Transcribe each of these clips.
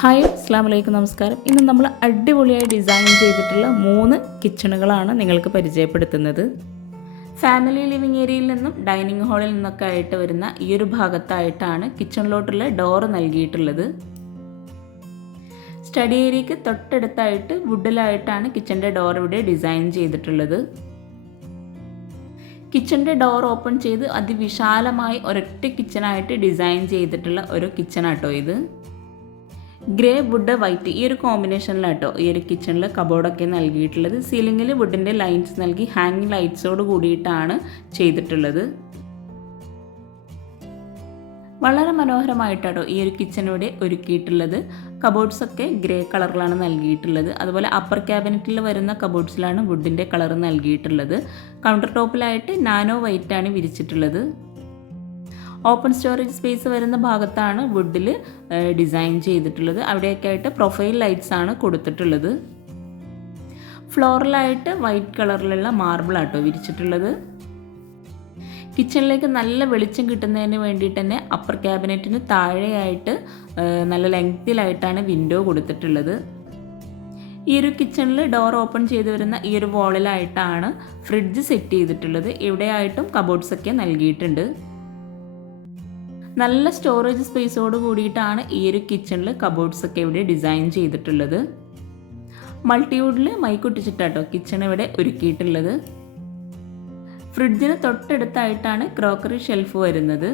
Hi അസ്സാം വലൈക്കും നമസ്കാരം. ഇന്ന് നമ്മൾ അടിപൊളിയായി ഡിസൈൻ ചെയ്തിട്ടുള്ള 3 കിച്ചണുകളാണ് നിങ്ങൾക്ക് പരിചയപ്പെടുത്തുന്നത്. ഫാമിലി ലിവിങ് ഏരിയയിൽ നിന്നും ഡൈനിങ് ഹാളിൽ നിന്നൊക്കെ ആയിട്ട് വരുന്ന ഈ ഒരു ഭാഗത്തായിട്ടാണ് കിച്ചണിലോട്ടുള്ള ഡോറ് നൽകിയിട്ടുള്ളത്. സ്റ്റഡി ഏരിയയ്ക്ക് തൊട്ടടുത്തായിട്ട് വുഡിലായിട്ടാണ് കിച്ചൻ്റെ ഡോർ ഇവിടെ ഡിസൈൻ ചെയ്തിട്ടുള്ളത്. കിച്ചൻ്റെ ഡോർ ഓപ്പൺ ചെയ്ത് അതിവിശാലമായി ഒരൊറ്റ കിച്ചണായിട്ട് ഡിസൈൻ ചെയ്തിട്ടുള്ള ഒരു കിച്ചണാട്ടോ ഇത്. ഗ്രേ വുഡ് വൈറ്റ് ഈ ഒരു കോമ്പിനേഷനിലാട്ടോ ഈ ഒരു കിച്ചണിൽ കബോർഡൊക്കെ നൽകിയിട്ടുള്ളത്. സീലിങ്ങിൽ വുഡിൻ്റെ ലൈൻസ് നൽകി ഹാങ്ങിങ് ലൈറ്റ്സോട് കൂടിയിട്ടാണ് ചെയ്തിട്ടുള്ളത്. വളരെ മനോഹരമായിട്ടാട്ടോ ഈ ഒരു കിച്ചൺ ഇവിടെ ഒരുക്കിയിട്ടുള്ളത്. കബോർഡ്സൊക്കെ ഗ്രേ കളറിലാണ് നൽകിയിട്ടുള്ളത്. അതുപോലെ അപ്പർ ക്യാബിനറ്റിൽ വരുന്ന കബോർഡ്സിലാണ് വുഡിൻ്റെ കളർ നൽകിയിട്ടുള്ളത്. കൗണ്ടർ ടോപ്പിലായിട്ട് നാനോ വൈറ്റാണ് വിരിച്ചിട്ടുള്ളത്. ഓപ്പൺ സ്റ്റോറേജ് സ്പേസ് വരുന്ന ഭാഗത്താണ് വുഡിൽ ഡിസൈൻ ചെയ്തിട്ടുള്ളത്. അവിടെയൊക്കെ ആയിട്ട് പ്രൊഫൈൽ ലൈറ്റ്സ് ആണ് കൊടുത്തിട്ടുള്ളത്. ഫ്ലോറിലായിട്ട് വൈറ്റ് കളറിലുള്ള മാർബിളാട്ടോ വിരിച്ചിട്ടുള്ളത്. കിച്ചണിലേക്ക് നല്ല വെളിച്ചം കിട്ടുന്നതിന് വേണ്ടിയിട്ട് തന്നെ അപ്പർ ക്യാബിനറ്റിന് താഴെയായിട്ട് നല്ല ലെങ്തിലായിട്ടാണ് വിൻഡോ കൊടുത്തിട്ടുള്ളത്. ഈ ഒരു കിച്ചണിൽ ഡോർ ഓപ്പൺ ചെയ്ത് വരുന്ന ഈ ഒരു വോളിലായിട്ടാണ് ഫ്രിഡ്ജ് സെറ്റ് ചെയ്തിട്ടുള്ളത്. ഇവിടെയായിട്ടും കബോർഡ്സൊക്കെ നൽകിയിട്ടുണ്ട്. നല്ല സ്റ്റോറേജ് സ്പേസോട് കൂടിയിട്ടാണ് ഈ ഒരു കിച്ചണിൽ കബോർഡ്സൊക്കെ ഇവിടെ ഡിസൈൻ ചെയ്തിട്ടുള്ളത്. മൾട്ടിവുഡിൽ മൈക്കൊട്ടിച്ചിട്ടാട്ടോ കിച്ചൺ ഇവിടെ ഒരുക്കിയിട്ടുള്ളത്. ഫ്രിഡ്ജിന് തൊട്ടടുത്തായിട്ടാണ് ക്രോക്കറി ഷെൽഫ് വരുന്നത്.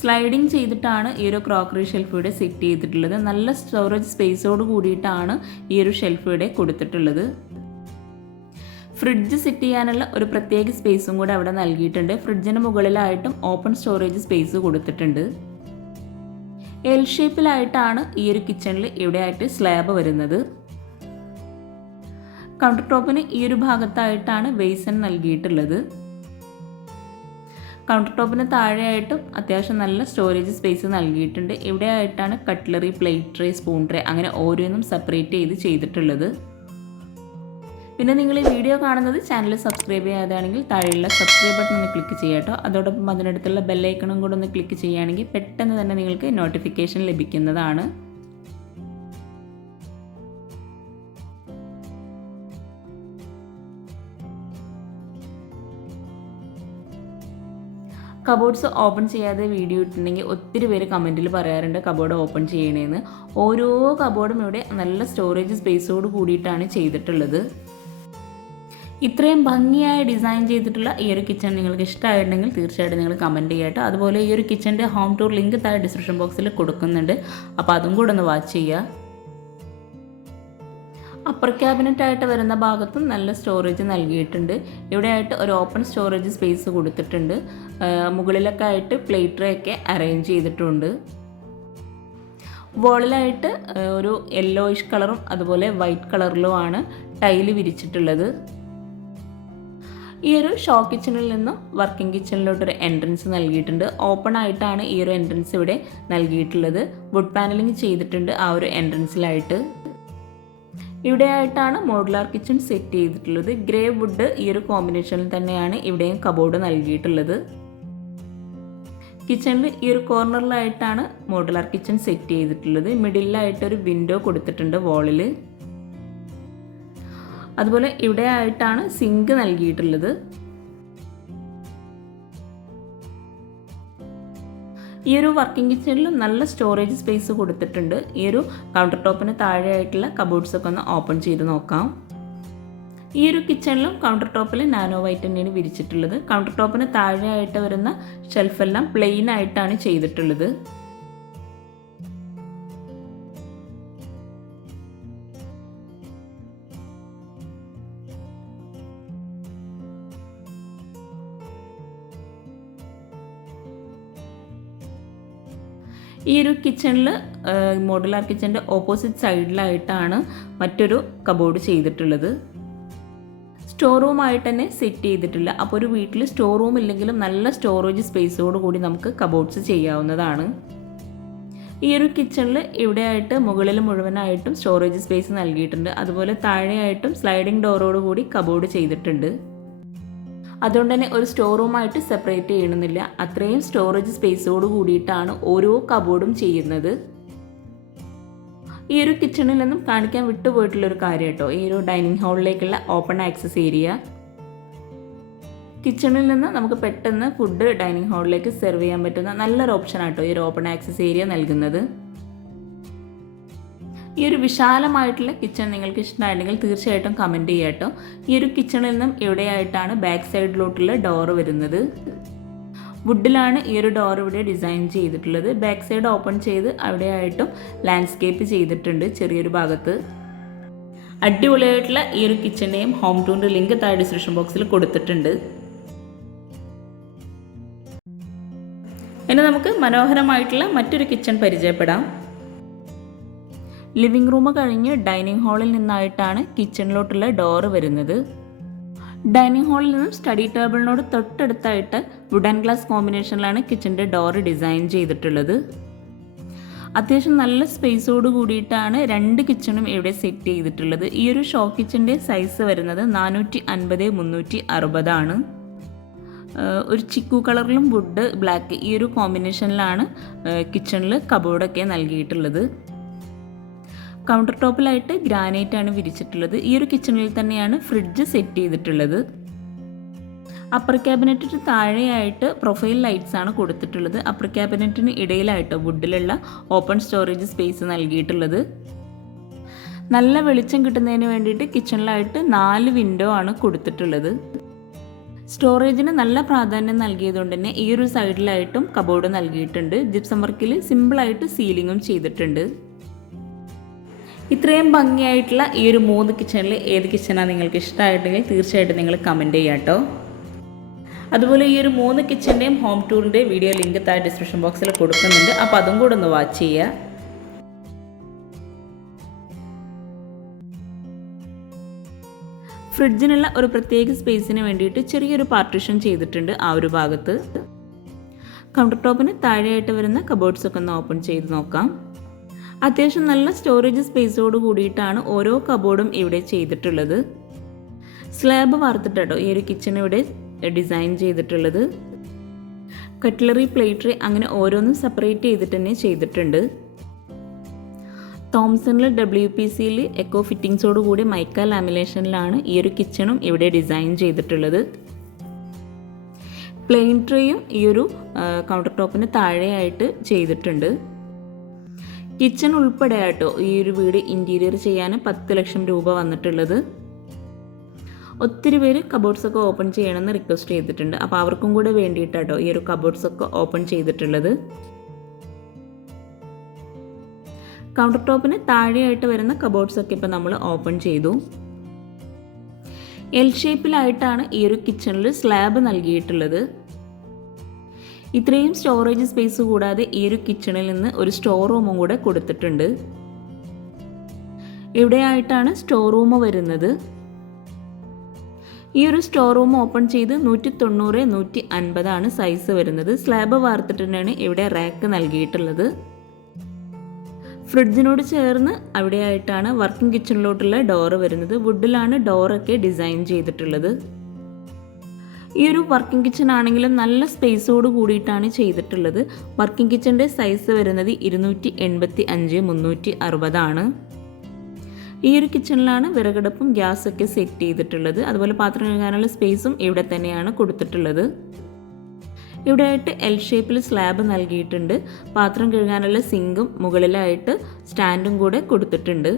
സ്ലൈഡിങ് ചെയ്തിട്ടാണ് ഈ ഒരു ക്രോക്കറി ഷെൽഫ് ഇവിടെ സെറ്റ് ചെയ്തിട്ടുള്ളത്. നല്ല സ്റ്റോറേജ് സ്പേസോട് കൂടിയിട്ടാണ് ഈ ഒരു ഷെൽഫ് ഇവിടെ കൊടുത്തിട്ടുള്ളത്. ഫ്രിഡ്ജ് സെറ്റ് ചെയ്യാനുള്ള ഒരു പ്രത്യേക സ്പേസും കൂടെ അവിടെ നൽകിയിട്ടുണ്ട്. ഫ്രിഡ്ജിന് മുകളിലായിട്ടും ഓപ്പൺ സ്റ്റോറേജ് സ്പേസ് കൊടുത്തിട്ടുണ്ട്. എൽ ഷേപ്പിലായിട്ടാണ് ഈ ഒരു കിച്ചണിൽ ഇവിടെയായിട്ട് സ്ലാബ് വരുന്നത്. കൗണ്ടർ ടോപ്പിന് ഈ ഒരു ഭാഗത്തായിട്ടാണ് ബേസൻ നൽകിയിട്ടുള്ളത്. കൗണ്ടർ ടോപ്പിന് താഴെയായിട്ടും അത്യാവശ്യം നല്ല സ്റ്റോറേജ് സ്പേസ് നൽകിയിട്ടുണ്ട്. ഇവിടെയായിട്ടാണ് cutlery, plate tray, spoon tray അങ്ങനെ ഓരോന്നും സെപ്പറേറ്റ് ചെയ്തിട്ടുള്ളത്. പിന്നെ നിങ്ങൾ ഈ വീഡിയോ കാണുന്നത് ചാനൽ സബ്സ്ക്രൈബ് ചെയ്യാതാണെങ്കിൽ താഴെയുള്ള സബ്സ്ക്രൈബ് ബട്ടൺ ഒന്ന് ക്ലിക്ക് ചെയ്യാട്ടോ. അതോടൊപ്പം അതിനടുത്തുള്ള ബെല്ലൈക്കണും കൂടെ ഒന്ന് ക്ലിക്ക് ചെയ്യുകയാണെങ്കിൽ പെട്ടെന്ന് തന്നെ നിങ്ങൾക്ക് നോട്ടിഫിക്കേഷൻ ലഭിക്കുന്നതാണ്. കബോർഡ്സ് ഓപ്പൺ ചെയ്യാതെ വീഡിയോ ഇട്ടിട്ടുണ്ടെങ്കിൽ ഒത്തിരി പേര് കമൻറ്റിൽ പറയാറുണ്ട് കബോർഡ് ഓപ്പൺ ചെയ്യണേന്ന്. ഓരോ കബോർഡും ഇവിടെ നല്ല സ്റ്റോറേജ് സ്പേസോട് കൂടിയിട്ടാണ് ചെയ്തിട്ടുള്ളത്. ഇത്രയും ഭംഗിയായി ഡിസൈൻ ചെയ്തിട്ടുള്ള ഈ ഒരു കിച്ചൺ നിങ്ങൾക്ക് ഇഷ്ടമായിട്ടുണ്ടെങ്കിൽ തീർച്ചയായിട്ടും നിങ്ങൾ കമൻറ്റ് ചെയ്യാട്ടോ. അതുപോലെ ഈ ഒരു കിച്ചൻ്റെ ഹോം ടൂർ ലിങ്ക് താഴെ ഡിസ്ക്രിപ്ഷൻ ബോക്സിൽ കൊടുക്കുന്നുണ്ട്. അപ്പോൾ അതും കൂടെ ഒന്ന് വാച്ച് ചെയ്യുക. അപ്പർ ക്യാബിനറ്റായിട്ട് വരുന്ന ഭാഗത്തും നല്ല സ്റ്റോറേജ് നൽകിയിട്ടുണ്ട്. ഇവിടെയായിട്ട് ഒരു ഓപ്പൺ സ്റ്റോറേജ് സ്പേസ് കൊടുത്തിട്ടുണ്ട്. മുകളിലൊക്കെ ആയിട്ട് പ്ലേറ്റ് ട്രേ ഒക്കെ അറേഞ്ച് ചെയ്തിട്ടുണ്ട്. വോളിലായിട്ട് ഒരു യെല്ലോയിഷ് കളറും അതുപോലെ വൈറ്റ് കളറിലുമാണ് ടൈല് വിരിച്ചിട്ടുള്ളത്. ഈ ഒരു ഷോ കിച്ചണിൽ നിന്നും വർക്കിംഗ് കിച്ചണിലോട്ടൊരു എൻട്രൻസ് നൽകിയിട്ടുണ്ട്. ഓപ്പൺ ആയിട്ടാണ് ഈ ഒരു എൻട്രൻസ് ഇവിടെ നൽകിയിട്ടുള്ളത്. വുഡ് പാനലിംഗ് ചെയ്തിട്ടുണ്ട് ആ ഒരു എൻട്രൻസിലായിട്ട്. ഇവിടെയായിട്ടാണ് മോഡുലാർ കിച്ചൺ സെറ്റ് ചെയ്തിട്ടുള്ളത്. ഗ്രേ വുഡ് ഈ ഒരു കോമ്പിനേഷനിൽ തന്നെയാണ് ഇവിടെയും കബോർഡ് നൽകിയിട്ടുള്ളത്. കിച്ചണിൽ ഈ ഒരു കോർണറിലായിട്ടാണ് മോഡുലാർ കിച്ചൺ സെറ്റ് ചെയ്തിട്ടുള്ളത്. മിഡിലായിട്ടൊരു വിൻഡോ കൊടുത്തിട്ടുണ്ട് വോളിൽ. അതുപോലെ ഇവിടെ ആയിട്ടാണ് സിങ്ക് നൽകിയിട്ടുള്ളത്. ഈ ഒരു വർക്കിംഗ് കിച്ചണിൽ നല്ല സ്റ്റോറേജ് സ്പേസ് കൊടുത്തിട്ടുണ്ട്. ഈ ഒരു കൗണ്ടർ ടോപ്പിന് താഴെയായിട്ടുള്ള കബോർഡ്സൊക്കെ ഒന്ന് ഓപ്പൺ ചെയ്ത് നോക്കാം. ഈ ഒരു കിച്ചണിലും കൗണ്ടർ ടോപ്പിൽ നാനോ വൈറ്റ് തന്നെയാണ് വിരിച്ചിട്ടുള്ളത്. കൗണ്ടർ ടോപ്പിന് താഴെയായിട്ട് വരുന്ന ഷെൽഫെല്ലാം പ്ലെയിൻ ആയിട്ടാണ് ചെയ്തിട്ടുള്ളത്. ഈ ഒരു കിച്ചണിൽ മോഡുലാർ കിച്ചൻ്റെ ഓപ്പോസിറ്റ് സൈഡിലായിട്ടാണ് മറ്റൊരു കബോർഡ് ചെയ്തിട്ടുള്ളത്. സ്റ്റോർ റൂമായിട്ട് തന്നെ സെറ്റ് ചെയ്തിട്ടില്ല. അപ്പോൾ ഒരു വീട്ടിൽ സ്റ്റോർ റൂം ഇല്ലെങ്കിലും നല്ല സ്റ്റോറേജ് സ്പേസോട് കൂടി നമുക്ക് കബോർഡ്സ് ചെയ്യാവുന്നതാണ്. ഈ ഒരു കിച്ചണിൽ ഇവിടെയായിട്ട് മുകളിൽ മുഴുവനായിട്ടും സ്റ്റോറേജ് സ്പേസ് നൽകിയിട്ടുണ്ട്. അതുപോലെ താഴെയായിട്ടും സ്ലൈഡിംഗ് ഡോറോട് കൂടി കബോർഡ് ചെയ്തിട്ടുണ്ട്. അതുകൊണ്ട് തന്നെ ഒരു സ്റ്റോർ റൂമായിട്ട് സെപ്പറേറ്റ് ചെയ്യണമെന്നില്ല. അത്രയും സ്റ്റോറേജ് സ്പേസോട് കൂടിയിട്ടാണ് ഓരോ കബോർഡും ചെയ്യുന്നത്. ഈ ഒരു കിച്ചണിൽ നിന്നും കാണിക്കാൻ വിട്ടുപോയിട്ടുള്ളൊരു കാര്യം കേട്ടോ, ഈ ഒരു ഡൈനിങ് ഹാളിലേക്കുള്ള ഓപ്പൺ ആക്സസ് ഏരിയ. കിച്ചണിൽ നിന്ന് നമുക്ക് പെട്ടെന്ന് ഫുഡ് ഡൈനിങ് ഹാളിലേക്ക് സെർവ് ചെയ്യാൻ പറ്റുന്ന നല്ലൊരു ഓപ്ഷൻ ആട്ടോ ഈ ഒരു ഓപ്പൺ ആക്സസ് ഏരിയ നൽകുന്നത്. ഈ ഒരു വിശാലമായിട്ടുള്ള കിച്ചൺ നിങ്ങൾക്ക് ഇഷ്ടമായിട്ടുണ്ടെങ്കിൽ തീർച്ചയായിട്ടും കമൻറ്റ് ചെയ്യുക കേട്ടോ. ഈ ഒരു കിച്ചണിൽ നിന്നും എവിടെയായിട്ടാണ് ബാക്ക് സൈഡിലോട്ടുള്ള ഡോറ് വരുന്നത്. വുഡിലാണ് ഈ ഒരു ഡോർ ഇവിടെ ഡിസൈൻ ചെയ്തിട്ടുള്ളത്. ബാക്ക് സൈഡ് ഓപ്പൺ ചെയ്ത് അവിടെയായിട്ടും ലാൻഡ്സ്കേപ്പ് ചെയ്തിട്ടുണ്ട് ചെറിയൊരു ഭാഗത്ത്. അടിപൊളിയായിട്ടുള്ള ഈ ഒരു കിച്ചണിൻ്റെയും ഹോം ടൂറിൻ്റെ ലിങ്ക് താഴെ ഡിസ്ക്രിപ്ഷൻ ബോക്സിൽ കൊടുത്തിട്ടുണ്ട്. ഇനി നമുക്ക് മനോഹരമായിട്ടുള്ള മറ്റൊരു കിച്ചൺ പരിചയപ്പെടാം. ലിവിംഗ് റൂം കഴിഞ്ഞ് ഡൈനിങ് ഹാളിൽ നിന്നായിട്ടാണ് കിച്ചണിലോട്ടുള്ള ഡോറ് വരുന്നത്. ഡൈനിങ് ഹാളിൽ നിന്നും സ്റ്റഡി ടേബിളിനോട് തൊട്ടടുത്തായിട്ട് വുഡ് ആൻഡ് ഗ്ലാസ് കോമ്പിനേഷനിലാണ് കിച്ചണിൻ്റെ ഡോറ് ഡിസൈൻ ചെയ്തിട്ടുള്ളത്. അത്യാവശ്യം നല്ല സ്പേസോട് കൂടിയിട്ടാണ് രണ്ട് കിച്ചണും ഇവിടെ സെറ്റ് ചെയ്തിട്ടുള്ളത്. ഈ ഒരു ഷോ കിച്ചണിൻ്റെ സൈസ് വരുന്നത് 450x360 ആണ്. ഒരു ചിക്കു കളറിലും വുഡ് ബ്ലാക്ക് ഈ ഒരു കോമ്പിനേഷനിലാണ് കിച്ചണിൽ കബോർഡൊക്കെ നൽകിയിട്ടുള്ളത്. കൗണ്ടർ ടോപ്പിലായിട്ട് ഗ്രാനൈറ്റ് ആണ് വിരിച്ചിട്ടുള്ളത്. ഈ ഒരു കിച്ചണിൽ തന്നെയാണ് ഫ്രിഡ്ജ് സെറ്റ് ചെയ്തിട്ടുള്ളത്. അപ്പർ ക്യാബിനറ്റിന് താഴെയായിട്ട് പ്രൊഫൈൽ ലൈറ്റ്സ് ആണ് കൊടുത്തിട്ടുള്ളത്. അപ്പർ ക്യാബിനറ്റിന് ഇടയിലായിട്ട് വുഡിലുള്ള ഓപ്പൺ സ്റ്റോറേജ് സ്പേസ് നൽകിയിട്ടുള്ളത്. നല്ല വെളിച്ചം കിട്ടുന്നതിന് വേണ്ടിയിട്ട് കിച്ചണിലായിട്ട് 4 വിൻഡോ ആണ് കൊടുത്തിട്ടുള്ളത്. സ്റ്റോറേജിന് നല്ല പ്രാധാന്യം നൽകിയതുകൊണ്ട് തന്നെ ഈ ഒരു സൈഡിലായിട്ടും കബോർഡ് നൽകിയിട്ടുണ്ട്. ജിപ്സം വർക്കിൽ സിമ്പിളായിട്ട് സീലിങ്ങും ചെയ്തിട്ടുണ്ട്. ഇത്രയും ഭംഗിയായിട്ടുള്ള ഈ ഒരു 3 കിച്ചണിൽ ഏത് കിച്ചണാണ് നിങ്ങൾക്ക് ഇഷ്ടമായിട്ടുണ്ടെങ്കിൽ തീർച്ചയായിട്ടും നിങ്ങൾ കമൻറ്റ് ചെയ്യാം കേട്ടോ. അതുപോലെ ഈ ഒരു 3 കിച്ചൻ്റെയും ഹോം ടൂറിൻ്റെ വീഡിയോ ലിങ്ക് താഴെ ഡിസ്ക്രിപ്ഷൻ ബോക്സിൽ കൊടുക്കുന്നുണ്ട്. അപ്പോൾ അതും കൂടെ ഒന്ന് വാച്ച് ചെയ്യുക. ഫ്രിഡ്ജിനുള്ള ഒരു പ്രത്യേക സ്പേസിന് വേണ്ടിയിട്ട് ചെറിയൊരു പാർട്ടീഷൻ ചെയ്തിട്ടുണ്ട് ആ ഒരു ഭാഗത്ത്. കൗണ്ടർ ടോപ്പിന് താഴെയായിട്ട് വരുന്ന കബോർഡ്സൊക്കെ ഒന്ന് ഓപ്പൺ ചെയ്ത് നോക്കാം. അത്യാവശ്യം നല്ല സ്റ്റോറേജ് സ്പേസോട് കൂടിയിട്ടാണ് ഓരോ കബോർഡും ഇവിടെ ചെയ്തിട്ടുള്ളത്. സ്ലാബ് വാർത്തിട്ടോ ഈ ഒരു കിച്ചൺ ഇവിടെ ഡിസൈൻ ചെയ്തിട്ടുള്ളത്. കട്ട്ലറി, പ്ലേറ്ററി അങ്ങനെ ഓരോന്നും സെപ്പറേറ്റ് ചെയ്തിട്ട് തന്നെ ചെയ്തിട്ടുണ്ട്. തോംസണിൽ WPCയിൽ എക്കോ ഫിറ്റിങ്സോട് കൂടി മൈക്ക ലാമിനേഷനിലാണ് ഈ ഒരു കിച്ചണും ഇവിടെ ഡിസൈൻ ചെയ്തിട്ടുള്ളത്. പ്ലെയിൻ ട്രേയും ഈ ഒരു കൗണ്ടർ ടോപ്പിന് താഴെയായിട്ട് ചെയ്തിട്ടുണ്ട്. കിച്ചൺ ഉൾപ്പെടെ ആട്ടോ ഈ ഒരു വീട് ഇൻറ്റീരിയർ ചെയ്യാൻ 10 ലക്ഷം രൂപ വന്നിട്ടുള്ളത്. ഒത്തിരി പേര് കബോർഡ്സൊക്കെ ഓപ്പൺ ചെയ്യണമെന്ന് റിക്വസ്റ്റ് ചെയ്തിട്ടുണ്ട്. അപ്പോൾ അവർക്കും കൂടെ വേണ്ടിയിട്ടാട്ടോ ഈ ഒരു കബോർഡ്സൊക്കെ ഓപ്പൺ ചെയ്തിട്ടുള്ളത്. കൗണ്ടർ ടോപ്പിന് താഴെയായിട്ട് വരുന്ന കബോർഡ്സൊക്കെ ഇപ്പോൾ നമ്മൾ ഓപ്പൺ ചെയ്തു. എൽ ഷേപ്പിലായിട്ടാണ് ഈ ഒരു കിച്ചണിൽ സ്ലാബ് നൽകിയിട്ടുള്ളത്. ഇത്രയും സ്റ്റോറേജ് സ്പേസ് കൂടാതെ ഈ ഒരു കിച്ചണിൽ നിന്ന് ഒരു സ്റ്റോർ റൂമും കൂടെ കൊടുത്തിട്ടുണ്ട്. ഇവിടെയായിട്ടാണ് സ്റ്റോർ റൂം വരുന്നത്. ഈ ഒരു സ്റ്റോർ റൂം ഓപ്പൺ ചെയ്ത് 190x150 ആണ് സൈസ് വരുന്നത്. സ്ലാബ് വാർത്തിട്ട് തന്നെയാണ് ഇവിടെ റാക്ക് നൽകിയിട്ടുള്ളത്. ഫ്രിഡ്ജിനോട് ചേർന്ന് അവിടെയായിട്ടാണ് വർക്കിംഗ് കിച്ചണിലോട്ടുള്ള ഡോറ് വരുന്നത്. വുഡിലാണ് ഡോറൊക്കെ ഡിസൈൻ ചെയ്തിട്ടുള്ളത്. ഈ ഒരു വർക്കിംഗ് കിച്ചൺ ആണെങ്കിലും നല്ല സ്പേസോട് കൂടിയിട്ടാണ് ചെയ്തിട്ടുള്ളത്. വർക്കിംഗ് കിച്ചണിൻ്റെ സൈസ് വരുന്നത് 285x360 ആണ്. ഈ ഒരു കിച്ചണിലാണ് വിറകടുപ്പും ഗ്യാസൊക്കെ സെറ്റ് ചെയ്തിട്ടുള്ളത്. അതുപോലെ പാത്രം കഴുകാനുള്ള സ്പേസും ഇവിടെ തന്നെയാണ് കൊടുത്തിട്ടുള്ളത്. ഇവിടെയായിട്ട് എൽ ഷേപ്പിൽ സ്ലാബ് നൽകിയിട്ടുണ്ട്. പാത്രം കഴുകാനുള്ള സിങ്കും മുകളിലായിട്ട് സ്റ്റാൻഡും കൂടെ കൊടുത്തിട്ടുണ്ട്.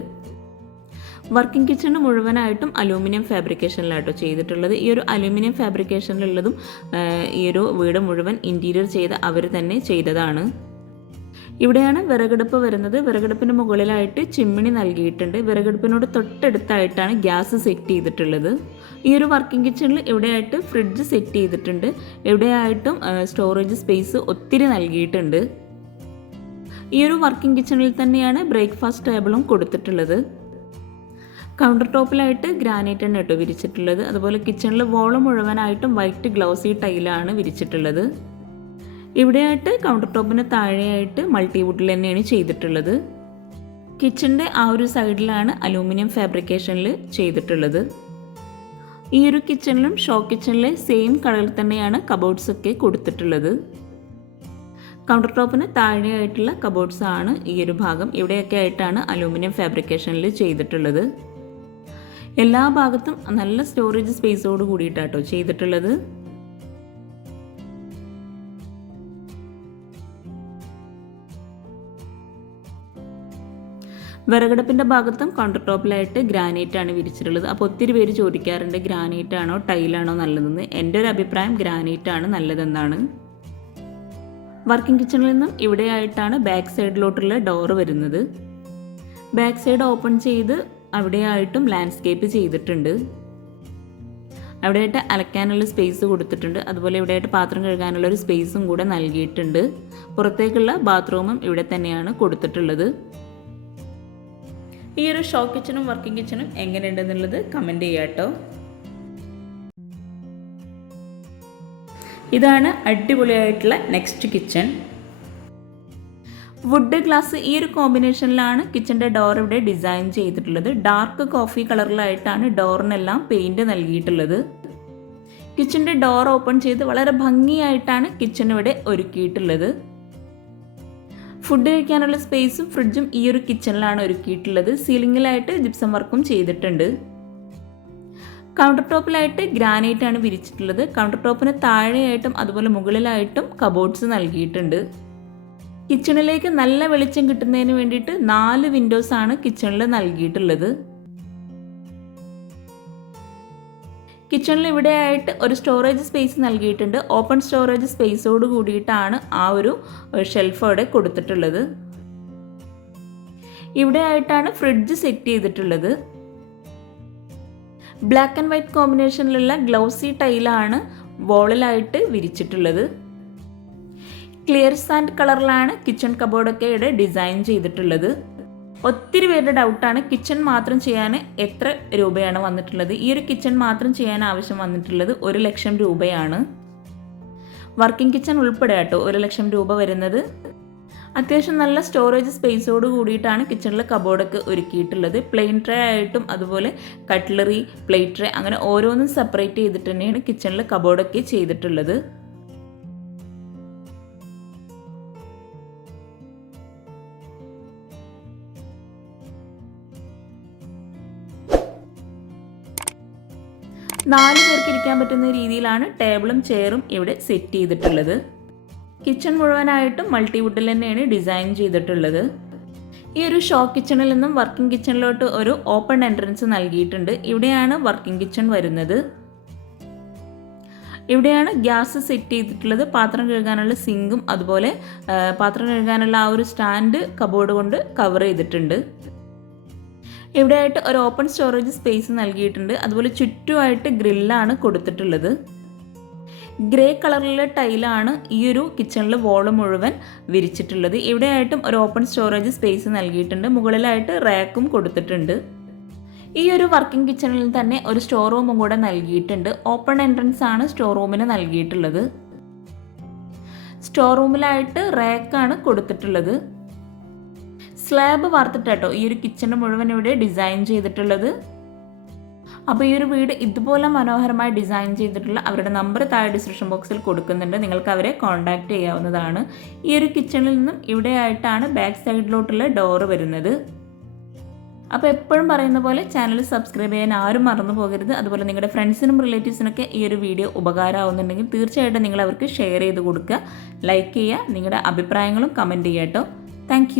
വർക്കിംഗ് കിച്ചണ് മുഴുവനായിട്ടും അലൂമിനിയം ഫാബ്രിക്കേഷനിലാട്ടോ ചെയ്തിട്ടുള്ളത്. ഈ ഒരു അലൂമിനിയം ഫാബ്രിക്കേഷനിലുള്ളതും ഈ ഒരു വീട് മുഴുവൻ ഇൻറ്റീരിയർ ചെയ്ത് അവർ തന്നെ ചെയ്തതാണ്. ഇവിടെയാണ് വിറകടുപ്പ് വരുന്നത്. വിറകടുപ്പിന് മുകളിലായിട്ട് ചിമ്മിണി നൽകിയിട്ടുണ്ട്. വിറകടുപ്പിനോട് തൊട്ടടുത്തായിട്ടാണ് ഗ്യാസ് സെറ്റ് ചെയ്തിട്ടുള്ളത്. ഈ ഒരു വർക്കിംഗ് കിച്ചണിൽ ഇവിടെയായിട്ട് ഫ്രിഡ്ജ് സെറ്റ് ചെയ്തിട്ടുണ്ട്. ഇവിടെയായിട്ടും സ്റ്റോറേജ് സ്പേസ് ഒത്തിരി നൽകിയിട്ടുണ്ട്. ഈ ഒരു വർക്കിംഗ് കിച്ചണിൽ തന്നെയാണ് ബ്രേക്ക്ഫാസ്റ്റ് ടേബിളും കൊടുത്തിട്ടുള്ളത്. കൗണ്ടർ ടോപ്പിലായിട്ട് ഗ്രാനൈറ്റ് ആണ് കേട്ടോ വിരിച്ചിട്ടുള്ളത്. അതുപോലെ കിച്ചണിൽ വോള് മുഴുവനായിട്ടും വൈറ്റ് ഗ്ലൗസി ടൈലാണ് വിരിച്ചിട്ടുള്ളത്. ഇവിടെയായിട്ട് കൗണ്ടർ ടോപ്പിന് താഴെയായിട്ട് മൾട്ടിവുഡിൽ തന്നെയാണ് ചെയ്തിട്ടുള്ളത്. കിച്ചണിൻ്റെ ആ ഒരു സൈഡിലാണ് അലൂമിനിയം ഫാബ്രിക്കേഷനിൽ ചെയ്തിട്ടുള്ളത്. ഈ ഒരു കിച്ചണിലും ഷോ കിച്ചണിലെ സെയിം കളറിൽ തന്നെയാണ് കബോർഡ്സൊക്കെ കൊടുത്തിട്ടുള്ളത്. കൗണ്ടർ ടോപ്പിന് താഴെയായിട്ടുള്ള കബോർഡ്സ് ആണ് ഈ ഒരു ഭാഗം. ഇവിടെയൊക്കെ ആയിട്ടാണ് അലൂമിനിയം ഫാബ്രിക്കേഷനിൽ ചെയ്തിട്ടുള്ളത്. എല്ലാ ഭാഗത്തും നല്ല സ്റ്റോറേജ് സ്പേസോട് കൂടിയിട്ടാട്ടോ ചെയ്തിട്ടുള്ളത്. വിറകടുപ്പിൻ്റെ ഭാഗത്തും കൗണ്ടർ ടോപ്പിലായിട്ട് ഗ്രാനൈറ്റ് ആണ് വിരിച്ചിട്ടുള്ളത്. അപ്പോൾ ഒത്തിരി പേര് ചോദിക്കാറുണ്ട് ഗ്രാനൈറ്റ് ആണോ ടൈലാണോ നല്ലതെന്ന്. എൻ്റെ ഒരു അഭിപ്രായം ഗ്രാനൈറ്റ് ആണ് നല്ലതെന്നാണ്. വർക്കിംഗ് കിച്ചണിൽ നിന്നും ഇവിടെയായിട്ടാണ് ബാക്ക് സൈഡിലോട്ടുള്ള ഡോറ് വരുന്നത്. ബാക്ക് സൈഡ് ഓപ്പൺ ചെയ്ത് അവിടെയായിട്ടും ലാൻഡ്സ്കേപ്പ് ചെയ്തിട്ടുണ്ട്. അവിടെയായിട്ട് അലക്കാനുള്ള സ്പേസ് കൊടുത്തിട്ടുണ്ട്. അതുപോലെ ഇവിടെയായിട്ട് പാത്രം കഴുകാനുള്ള ഒരു സ്പേസും കൂടെ നൽകിയിട്ടുണ്ട്. പുറത്തേക്കുള്ള ബാത്റൂമും ഇവിടെ തന്നെയാണ് കൊടുത്തിട്ടുള്ളത്. ഈ ഒരു ഷോ കിച്ചണും വർക്കിംഗ് കിച്ചണും എങ്ങനെയുണ്ടെന്നുള്ളത് കമൻറ്റ് ചെയ്യാം കേട്ടോ. ഇതാണ് അടിപൊളിയായിട്ടുള്ള നെക്സ്റ്റ് കിച്ചൺ. വുഡ് ഗ്ലാസ് ഈ ഒരു കോമ്പിനേഷനിലാണ് കിച്ചൻ്റെ ഡോർ ഇവിടെ ഡിസൈൻ ചെയ്തിട്ടുള്ളത്. ഡാർക്ക് കോഫി കളറിലായിട്ടാണ് ഡോറിനെല്ലാം പെയിൻറ് നൽകിയിട്ടുള്ളത്. കിച്ചൻ്റെ ഡോർ ഓപ്പൺ ചെയ്ത് വളരെ ഭംഗിയായിട്ടാണ് കിച്ചൺ ഇവിടെ ഒരുക്കിയിട്ടുള്ളത്. ഫുഡ് കഴിക്കാനുള്ള സ്പേസും ഫ്രിഡ്ജും ഈ ഒരു കിച്ചണിലാണ് ഒരുക്കിയിട്ടുള്ളത്. സീലിംഗിലായിട്ട് ജിപ്സം വർക്കും ചെയ്തിട്ടുണ്ട്. കൗണ്ടർ ടോപ്പിലായിട്ട് ഗ്രാനൈറ്റ് ആണ് വിരിച്ചിട്ടുള്ളത്. കൗണ്ടർ ടോപ്പിന് താഴെയായിട്ടും അതുപോലെ മുകളിലായിട്ടും കബോർഡ്സ് നൽകിയിട്ടുണ്ട്. കിച്ചണിലേക്ക് നല്ല വെളിച്ചം കിട്ടുന്നതിന് വേണ്ടിയിട്ട് 4 വിൻഡോസ് ആണ് കിച്ചണിൽ നൽകിയിട്ടുള്ളത്. കിച്ചണിൽ ഇവിടെയായിട്ട് ഒരു സ്റ്റോറേജ് സ്പേസ് നൽകിയിട്ടുണ്ട്. ഓപ്പൺ സ്റ്റോറേജ് സ്പേസോട് കൂടിയിട്ടാണ് ആ ഒരു ഷെൽഫ് അവിടെ കൊടുത്തിട്ടുള്ളത്. ഇവിടെ ആയിട്ടാണ് ഫ്രിഡ്ജ് സെറ്റ് ചെയ്തിട്ടുള്ളത്. ബ്ലാക്ക് ആൻഡ് വൈറ്റ് കോമ്പിനേഷനിലുള്ള ഗ്ലൗസി ടൈലാണ് വോളിലായിട്ട് വിരിച്ചിട്ടുള്ളത്. ക്ലിയർ സാൻഡ് കളറിലാണ് കിച്ചൺ കബോർഡൊക്കെ ഇവിടെ ഡിസൈൻ ചെയ്തിട്ടുള്ളത്. ഒത്തിരി പേരുടെ ഡൗട്ടാണ് കിച്ചൺ മാത്രം ചെയ്യാൻ എത്ര രൂപയാണ് വന്നിട്ടുള്ളത്. ഈ ഒരു കിച്ചൺ മാത്രം ചെയ്യാൻ ആവശ്യം വന്നിട്ടുള്ളത് 1 ലക്ഷം രൂപയാണ്. വർക്കിംഗ് കിച്ചൺ ഉൾപ്പെടെ കേട്ടോ 1 ലക്ഷം രൂപ വരുന്നത്. അത്യാവശ്യം നല്ല സ്റ്റോറേജ് സ്പേസോട് കൂടിയിട്ടാണ് കിച്ചണിലെ കബോർഡൊക്കെ ഒരുക്കിയിട്ടുള്ളത്. പ്ലെയിൻ ട്രേ ആയിട്ടും അതുപോലെ കട്ട്ലറി, പ്ലേറ്റ് ട്രേ അങ്ങനെ ഓരോന്നും സെപ്പറേറ്റ് ചെയ്തിട്ട് തന്നെയാണ് കിച്ചണിലെ കബോർഡൊക്കെ ചെയ്തിട്ടുള്ളത്. നാല് പേർക്ക് ഇരിക്കാൻ പറ്റുന്ന രീതിയിലാണ് ടേബിളും ചെയറും ഇവിടെ സെറ്റ് ചെയ്തിട്ടുള്ളത്. കിച്ചൺ മുഴുവനായിട്ടും മൾട്ടിവുഡിൽ തന്നെയാണ് ഡിസൈൻ ചെയ്തിട്ടുള്ളത്. ഈ ഒരു ഷോ കിച്ചണിൽ നിന്നും വർക്കിംഗ് കിച്ചണിലോട്ട് ഒരു ഓപ്പൺ എൻട്രൻസ് നൽകിയിട്ടുണ്ട്. ഇവിടെയാണ് വർക്കിംഗ് കിച്ചൺ വരുന്നത്. ഇവിടെയാണ് ഗ്യാസ് സെറ്റ് ചെയ്തിട്ടുള്ളത്. പാത്രം കഴുകാനുള്ള സിങ്കും അതുപോലെ പാത്രം കഴുകാനുള്ള ആ ഒരു സ്റ്റാൻഡ് കബോർഡ് കൊണ്ട് കവർ ചെയ്തിട്ടുണ്ട്. ഇവിടെയായിട്ട് ഒരു ഓപ്പൺ സ്റ്റോറേജ് സ്പേസ് നൽകിയിട്ടുണ്ട്. അതുപോലെ ചുറ്റുമായിട്ട് ഗ്രില്ലാണ് കൊടുത്തിട്ടുള്ളത്. ഗ്രേ കളറിലെ ടൈലാണ് ഈ ഒരു കിച്ചണിൽ വോള് മുഴുവൻ വിരിച്ചിട്ടുള്ളത്. ഇവിടെയായിട്ടും ഒരു ഓപ്പൺ സ്റ്റോറേജ് സ്പേസ് നൽകിയിട്ടുണ്ട്. മുകളിലായിട്ട് റാക്കും കൊടുത്തിട്ടുണ്ട്. ഈ ഒരു വർക്കിംഗ് കിച്ചണിൽ തന്നെ ഒരു സ്റ്റോർ റൂമും കൂടെ നൽകിയിട്ടുണ്ട്. ഓപ്പൺ എൻട്രൻസ് ആണ് സ്റ്റോർ റൂമിന് നൽകിയിട്ടുള്ളത്. സ്റ്റോർ റൂമിലായിട്ട് റാക്കാണ് കൊടുത്തിട്ടുള്ളത്. സ്ലാബ് വാർത്തിട്ടാട്ടോ ഈ ഒരു കിച്ചണ് മുഴുവൻ ഇവിടെ ഡിസൈൻ ചെയ്തിട്ടുള്ളത്. അപ്പോൾ ഈ ഒരു വീട് ഇതുപോലെ മനോഹരമായി ഡിസൈൻ ചെയ്തിട്ടുള്ള അവരുടെ നമ്പർ താഴെ ഡിസ്ക്രിപ്ഷൻ ബോക്സിൽ കൊടുക്കുന്നുണ്ട്. നിങ്ങൾക്ക് അവരെ കോൺടാക്റ്റ് ചെയ്യാവുന്നതാണ്. ഈ ഒരു കിച്ചണിൽ നിന്നും ഇവിടെയായിട്ടാണ് ബാക്ക് സൈഡിലോട്ടുള്ള ഡോറ് വരുന്നത്. അപ്പോൾ എപ്പോഴും പറയുന്ന പോലെ ചാനൽ സബ്സ്ക്രൈബ് ചെയ്യാൻ ആരും മറന്നു പോകരുത്. അതുപോലെ നിങ്ങളുടെ ഫ്രണ്ട്സിനും റിലേറ്റീവ്സിനൊക്കെ ഈ ഒരു വീഡിയോ ഉപകാരമാവുന്നുണ്ടെങ്കിൽ തീർച്ചയായിട്ടും നിങ്ങൾ അവർക്ക് ഷെയർ ചെയ്ത് കൊടുക്കുക, ലൈക്ക് ചെയ്യുക, നിങ്ങളുടെ അഭിപ്രായങ്ങളും കമൻറ്റ് ചെയ്യുക കേട്ടോ. താങ്ക്